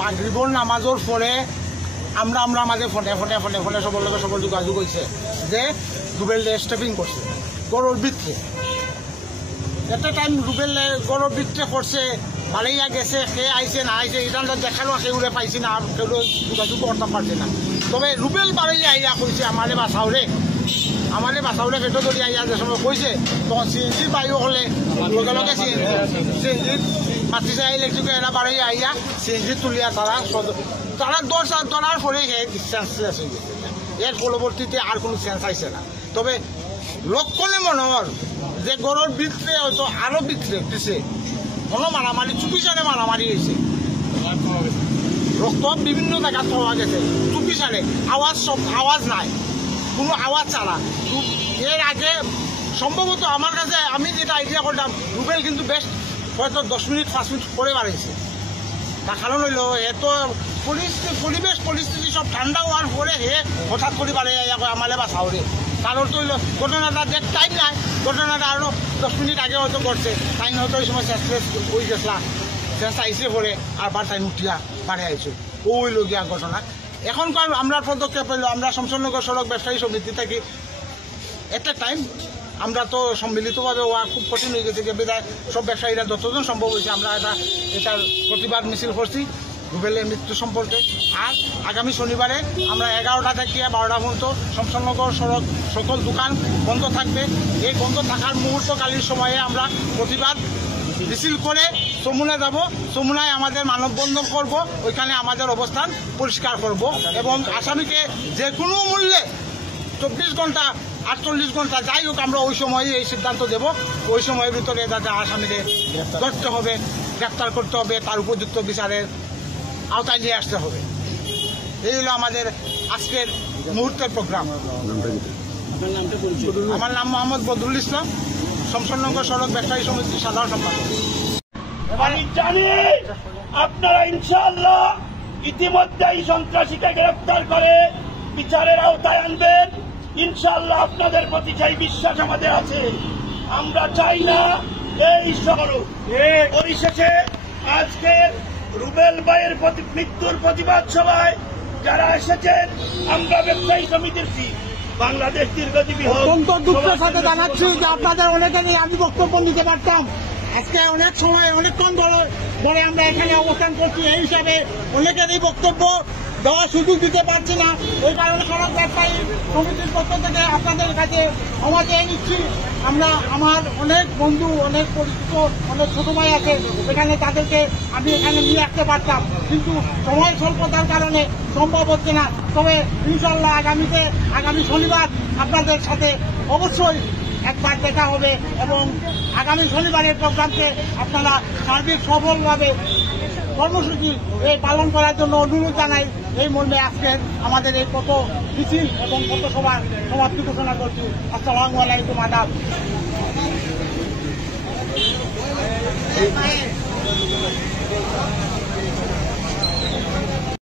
মাগরিবর নামাজের পরে আমরা আমাদের ফোনে সবার লোকের সবার যোগাযোগ হয়েছে যে রুবেল স্টেপিং করছে গরুর ভিতরে একটা টাইম রুবেল গরুর ভিতরে করছে ভালোইয়া গেছে সে আইসে না আইসে এটা দেখালো সেগুলো পাইছি না আর কেউ যোগাযোগ করতে পারছে না তবে রুবেল বাড়ি আইয়া কইছে আমারে বাসাউরে পেটো ধরি আইয়া যে সময় কইছে তখন সিএনজি বাইও হলে লগে লগে সিএনজি মাতিছে ইলেকট্রিক এরা বাড়ি আইয়া সিএনজি তুলিয়া তারা ধরার পরে সেন্সলেস হয়ে গেছে এর পরবর্তীতে আর কোনো সেন্স আইছে না তবে লক্ষণে মনে হল যে গরুর ভিতরে হয়তো আরো ভিতরে দিছে কোনো মারামারি চুপিসারে মারামারি হয়েছে রক্ত বিভিন্ন জায়গা পাওয়া গেছে চুপিসারে আওয়াজ নাই কোনো আওয়াজ ছাড়া এর আগে সম্ভবত আমার কাছে আমি যেটা আইডিয়া করলাম রুবেল কিন্তু বেশ হয়তো 10 মিনিট 5 মিনিট পরে বাড়াইছে তার কারণ হইল এত পরিবেশ পরিস্থিতি সব ঠান্ডা হওয়ার পরে হে হঠাৎ করে বাড়ে আমালে বা সাউরে কারণ তো হইল ঘটনাটা যে টাইম নাই ঘটনাটা আরও 10 মিনিট আগে হয়তো করছে টাইম হয়তো ওই সময় শেষ হয়ে গেছিলাম শেষ আইসে পরে আবার টাইম উঠিয়া বাড়ে আইছো ওই লগিয়া ঘটনা এখনকার আমরা পদক্ষেপ হইল আমরা শমশেরনগর সড়ক ব্যবসায়ী সমিতি থেকে একটা টাইম আমরা তো সম্মিলিতভাবে হওয়া খুব কঠিন হয়ে গেছে বিধায় সব ব্যবসায়ীরা যতজন সম্ভব হয়েছে আমরা এটার প্রতিবাদ মিছিল করছি রুবেলের মৃত্যু সম্পর্কে আর আগামী শনিবারে আমরা 11টা থেকে 12টা পর্যন্ত শমশেরনগর সড়ক সকল দোকান বন্ধ থাকবে এই বন্ধ থাকার মুহূর্তকালীন সময়ে আমরা প্রতিবাদ মিছিল করে চমুনা যাব চমুনায় আমাদের মানববন্ধন করব ওইখানে আমাদের অবস্থান পরিষ্কার করব এবং আসামিকে যে কোনো মূল্যে 24 ঘন্টা 48 ঘন্টা যাই হোক আমরা ওই সময় এই সিদ্ধান্ত দেব ওই সময়ের ভিতরে যাতে আসামিদের ধরতে হবে গ্রেপ্তার করতে হবে তার উপযুক্ত বিচারের আওতায় নিয়ে আসতে হবে এই হলো আমাদের আজকের মুহূর্তের প্রোগ্রাম আমার নাম মোহাম্মদ বদরুল ইসলাম শমশেরনগর সড়ক ব্যবসায়ী সমিতির সাধারণ সম্পাদক আমি জানি আপনারা ইনশাআল্লাহ ইতিমধ্যেই সন্ত্রাসীকে গ্রেপ্তার করে বিচারের আওতায় আনবেন ইনশাআল্লাহ আপনাদের প্রতি সেই বিশ্বাস আমাদের আছে আমরা চাই না এই পরিশেষে আজকের রুবেল ভাইয়ের মৃত্যুর প্রতিবাদ সভায় যারা এসেছেন আমরা ব্যবসায়ী সমিতির বাংলাদেশ দীর্ঘজীবী হোক অত্যন্ত দুঃখের সাথে জানাচ্ছি যে আপনাদের অনেকে নিয়ে আমি বক্তব্য নিতে পারতাম আজকে অনেক সময় অনেকক্ষণ ধরে আমরা এখানে অবস্থান করছি এই হিসাবে অনেকেরই বক্তব্য দেওয়ার সুযোগ দিতে পারছি না ওই কারণে সড়ক ব্যবসায়ী সমিতির পক্ষ থেকে আপনাদের কাছে ক্ষমা চেয়ে নিচ্ছি আমরা আমার অনেক বন্ধু অনেক পরিচিত অনেক ছোট ভাই আছে এখানে তাদেরকে আমি এখানে নিয়ে আসতে পারতাম কিন্তু সময় স্বল্পতার কারণে সম্ভব হচ্ছে না তবে ইনশাল্লাহ আগামী শনিবার আপনাদের সাথে অবশ্যই একবার দেখা হবে এবং আগামী শনিবারের প্রোগ্রামকে আপনারা সার্বিক সফলভাবে কর্মসূচি পালন করার জন্য অনুরোধ জানাই এই মর্মে আজকের আমাদের এই পথ মিছিল এবং পথসভার সমাপ্তি ঘোষণা করছি আসসালামু আলাইকুম আদাব